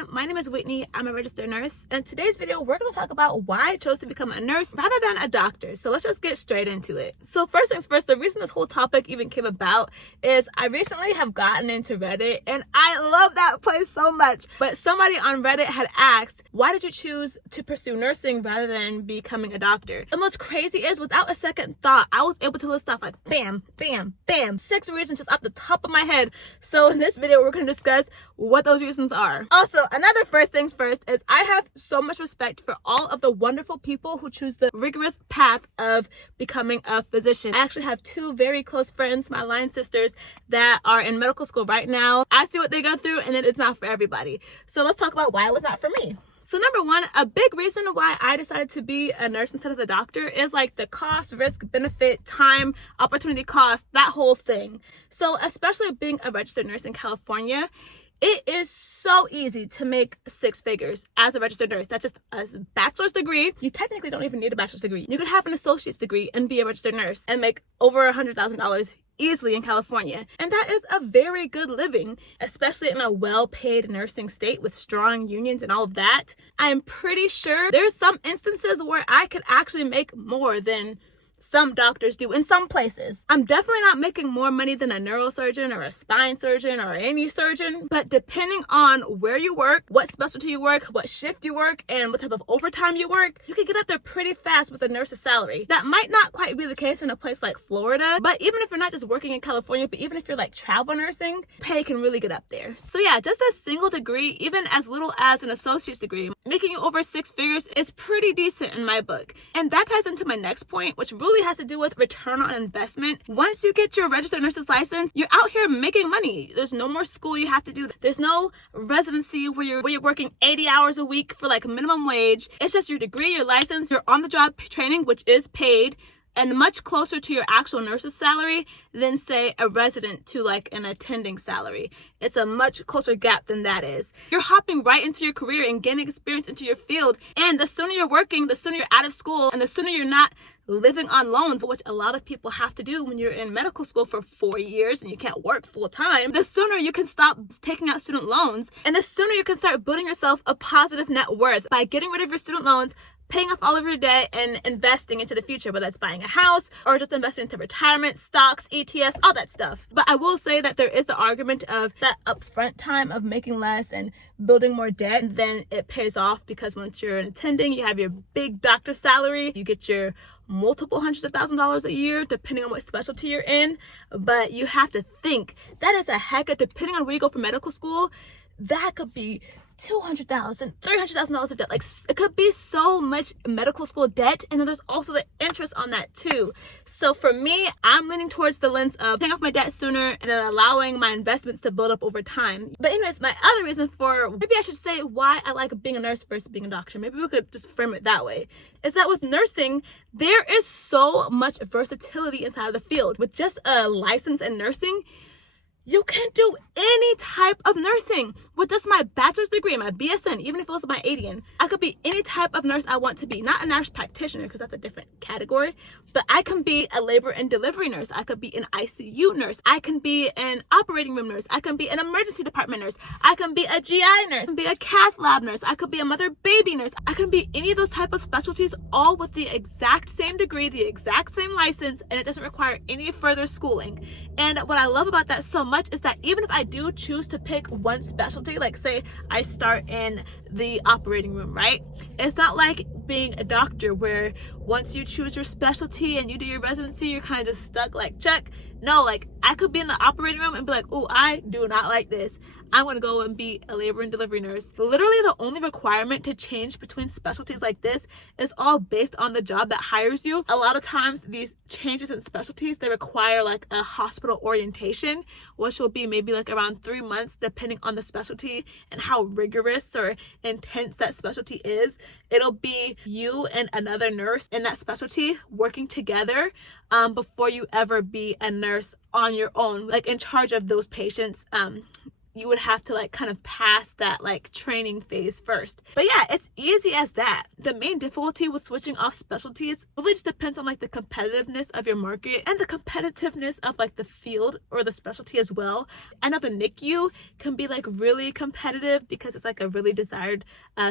everyone, my name is Whitney. I'm a registered nurse. In today's video, we're going to talk about why I chose to become a nurse rather than a doctor. So let's just get straight into it. So first things first, the reason this whole topic even came about is I recently have gotten into Reddit and I love that place so much. But somebody on Reddit had asked, why did you choose to pursue nursing rather than becoming a doctor? The most crazy is without a second thought, I was able to list off like bam, bam, bam, 6 reasons just off the top of my head. So in this video, we're going to discuss what those reasons are. Also, another first things first is I have so much respect for all of the wonderful people who choose the rigorous path of becoming a physician. I actually have 2 very close friends, my line sisters, that are in medical school right now. I see what they go through and it's not for everybody. So let's talk about why it was not for me. So number one, a big reason why I decided to be a nurse instead of a doctor is like the cost, risk, benefit, time, opportunity cost, that whole thing. So especially being a registered nurse in California, it is so easy to make 6 figures as a registered nurse. That's just a bachelor's degree. You technically don't even need a bachelor's degree. You could have an associate's degree and be a registered nurse and make over $100,000 easily in California. And that is a very good living, especially in a well-paid nursing state with strong unions and all of that. I'm pretty sure there's some instances where I could actually make more than some doctors do in some places. I'm definitely not making more money than a neurosurgeon or a spine surgeon or any surgeon, but depending on where you work, what specialty you work, what shift you work, and what type of overtime you work, you can get up there pretty fast with a nurse's salary. That might not quite be the case in a place like Florida, but even if you're not just working in California, but even if you're like travel nursing, pay can really get up there. So yeah, just a single degree, even as little as an associate's degree, making you over 6 figures is pretty decent in my book. And that ties into my next point, which really has to do with return on investment. Once you get your registered nurse's license, you're out here making money. There's no more school you have to do. There's no residency where you're working 80 hours a week for like minimum wage. It's just your degree, your license, your on-the-job training, which is paid and much closer to your actual nurse's salary than say a resident to like an attending salary. It's a much closer gap than that is. You're hopping right into your career and gaining experience into your field. And the sooner you're working, the sooner you're out of school, and the sooner you're not living on loans, which a lot of people have to do when you're in medical school for 4 years and you can't work full time, the sooner you can stop taking out student loans, and the sooner you can start building yourself a positive net worth by getting rid of your student loans, paying off all of your debt, and investing into the future, whether it's buying a house or just investing into retirement, stocks, ETFs, all that stuff. But I will say that there is the argument of that upfront time of making less and building more debt, and then it pays off because once you're an attending, you have your big doctor salary, you get your multiple hundreds of $1,000s a year, depending on what specialty you're in. But you have to think that is a heck of, depending on where you go for medical school, that could be $200,000, $300,000 of debt. Like, it could be so much medical school debt, and then there's also the interest on that too. So for me, I'm leaning towards the lens of paying off my debt sooner and then allowing my investments to build up over time. But anyways, my other reason for, maybe I should say why I like being a nurse versus being a doctor, maybe we could just frame it that way, is that with nursing, there is so much versatility inside of the field. With just a license in nursing, you can do any type of nursing. With just my bachelor's degree, my BSN, even if it was my ADN, I could be any type of nurse I want to be. Not a nurse practitioner, because that's a different category, but I can be a labor and delivery nurse. I could be an ICU nurse. I can be an operating room nurse. I can be an emergency department nurse. I can be a GI nurse. I can be a cath lab nurse. I could be a mother-baby nurse. I can be any of those type of specialties, all with the exact same degree, the exact same license, and it doesn't require any further schooling. And what I love about that so much is that even if I do choose to pick one specialty, like say I start in the operating room, right? It's not like being a doctor where once you choose your specialty and you do your residency, you're kind of stuck like, check. No, like I could be in the operating room and be like, oh, I do not like this. I'm going to go and be a labor and delivery nurse. Literally the only requirement to change between specialties like this is all based on the job that hires you. A lot of times these changes in specialties, they require like a hospital orientation, which will be maybe like around 3 months, depending on the specialty and how rigorous or intense that specialty is. It'll be you and another nurse in that specialty working together before you ever be a nurse on your own, like in charge of those patients you would have to like kind of pass that like training phase first. But yeah, it's easy as that. The main difficulty with switching off specialties really just depends on like the competitiveness of your market and the competitiveness of like the field or the specialty as well. I know the NICU can be like really competitive because it's like a really desired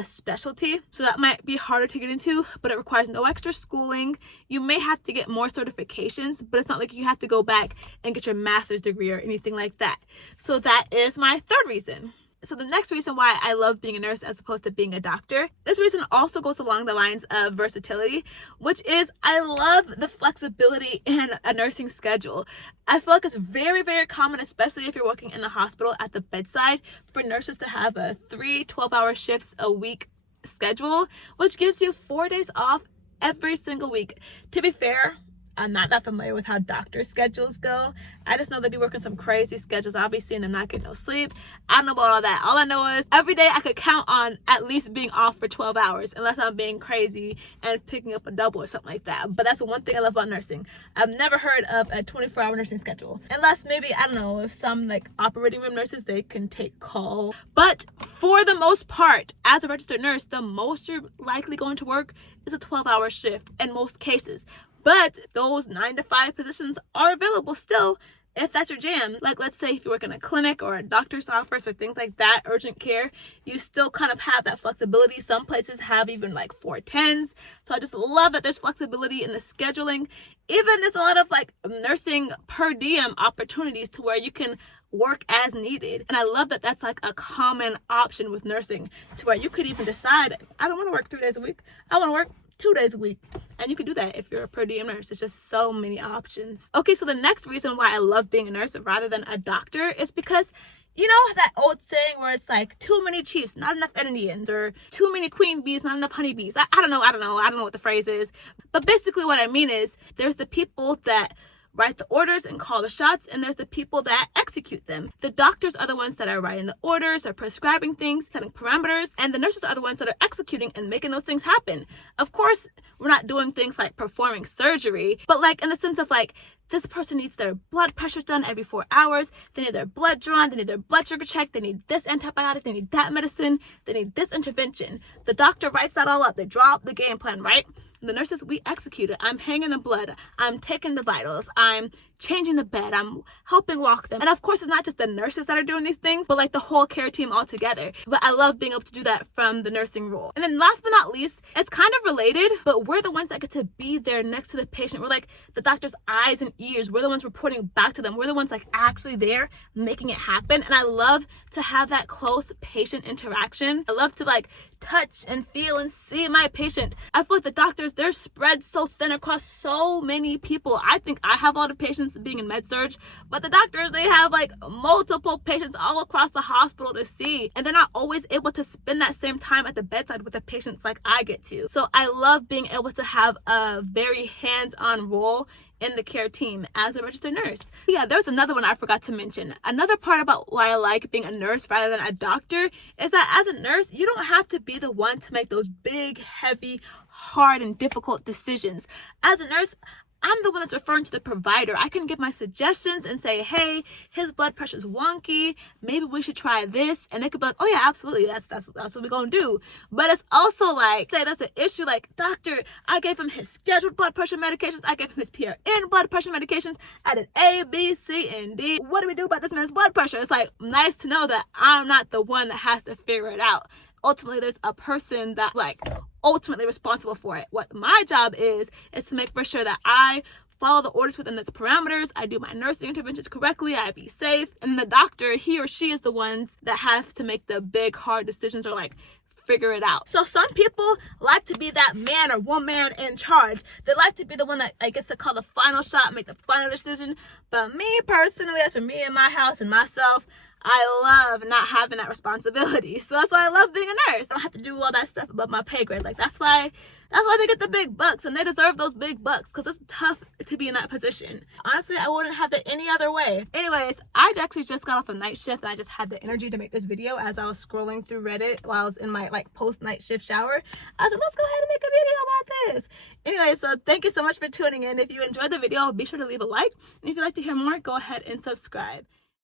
specialty. So that might be harder to get into, but it requires no extra schooling. You may have to get more certifications, but it's not like you have to go back and get your master's degree or anything like that. So that is my third reason. So the next reason why I love being a nurse as opposed to being a doctor, this reason also goes along the lines of versatility, which is I love the flexibility in a nursing schedule. I feel like it's very, very common, especially if you're working in the hospital at the bedside, for nurses to have a 3 12-hour shifts a week schedule, which gives you 4 days off every single week. To be fair, I'm not that familiar with how doctor schedules go. I just know they be working some crazy schedules. I'll be seeing them not get no sleep. I don't know about all that. All I know is every day I could count on at least being off for 12 hours unless I'm being crazy and picking up a double or something like that. But that's the one thing I love about nursing. I've never heard of a 24-hour nursing schedule. Unless maybe, I don't know, if some like operating room nurses, they can take call. But for the most part, as a registered nurse, the most you're likely going to work is a 12-hour shift in most cases. But those 9 to 5 positions are available still if that's your jam. Like, let's say if you work in a clinic or a doctor's office or things like that, urgent care, you still kind of have that flexibility. Some places have even like 410s. So I just love that there's flexibility in the scheduling. Even there's a lot of like nursing per diem opportunities to where you can work as needed. And I love that that's like a common option with nursing, to where you could even decide, I don't want to work 3 days a week. I want to work 2 days a week. And you can do that if you're a per diem nurse. There's just so many options. Okay, so the next reason why I love being a nurse rather than a doctor is because, you know, that old saying where it's like too many chiefs, not enough Indians, or too many queen bees, not enough honey bees. I don't know what the phrase is. But basically what I mean is there's the people that write the orders and call the shots, and there's the people that execute them. The doctors are the ones that are writing the orders, they're prescribing things, setting parameters, and the nurses are the ones that are executing and making those things happen. Of course, we're not doing things like performing surgery, but like in the sense of like, this person needs their blood pressures done every 4 hours, they need their blood drawn, they need their blood sugar checked, they need this antibiotic, they need that medicine, they need this intervention. The doctor writes that all up, they draw up the game plan, right? The nurses, we execute it. I'm hanging the blood. I'm taking the vitals. I'm changing the bed. I'm helping walk them. And of course, it's not just the nurses that are doing these things, but like the whole care team all together. But I love being able to do that from the nursing role. And then last but not least, it's kind of related, but we're the ones that get to be there next to the patient. We're like the doctor's eyes and ears. We're the ones reporting back to them. We're the ones like actually there making it happen. And I love to have that close patient interaction. I love to like touch and feel and see my patient. I feel like the doctors, they're spread so thin across so many people. I think I have a lot of patients being in med surg, but the doctors, they have like multiple patients all across the hospital to see, and they're not always able to spend that same time at the bedside with the patients like I get to. So I love being able to have a very hands-on role in the care team as a registered nurse. Yeah, there's another one I forgot to mention. Another part about why I like being a nurse rather than a doctor is that as a nurse, you don't have to be the one to make those big, heavy, hard, and difficult decisions. As a nurse, I'm the one that's referring to the provider. I can give my suggestions and say, hey, his blood pressure's wonky. Maybe we should try this. And they could be like, oh yeah, absolutely. That's what we're going to do. But it's also like, say that's an issue. Like, doctor, I gave him his scheduled blood pressure medications. I gave him his PRN blood pressure medications. I did A, B, C, and D. What do we do about this man's blood pressure? It's like nice to know that I'm not the one that has to figure it out. Ultimately, there's a person that like ultimately responsible for it. What my job is to make for sure that I follow the orders within its parameters, I do my nursing interventions correctly, I be safe, and the doctor, he or she is the ones that have to make the big hard decisions or like figure it out. So some people like to be that man or woman in charge. They like to be the one that I gets to call the final shot, make the final decision. But me personally, as for me and my house and myself, I love not having that responsibility. So that's why I love being a nurse. I don't have to do all that stuff above my pay grade. Like that's why they get the big bucks, and they deserve those big bucks because it's tough to be in that position. Honestly, I wouldn't have it any other way. Anyways, I actually just got off a night shift and I just had the energy to make this video as I was scrolling through Reddit while I was in my like post night shift shower. I said, let's go ahead and make a video about this. Anyway, so thank you so much for tuning in. If you enjoyed the video, be sure to leave a like. And if you'd like to hear more, go ahead and subscribe.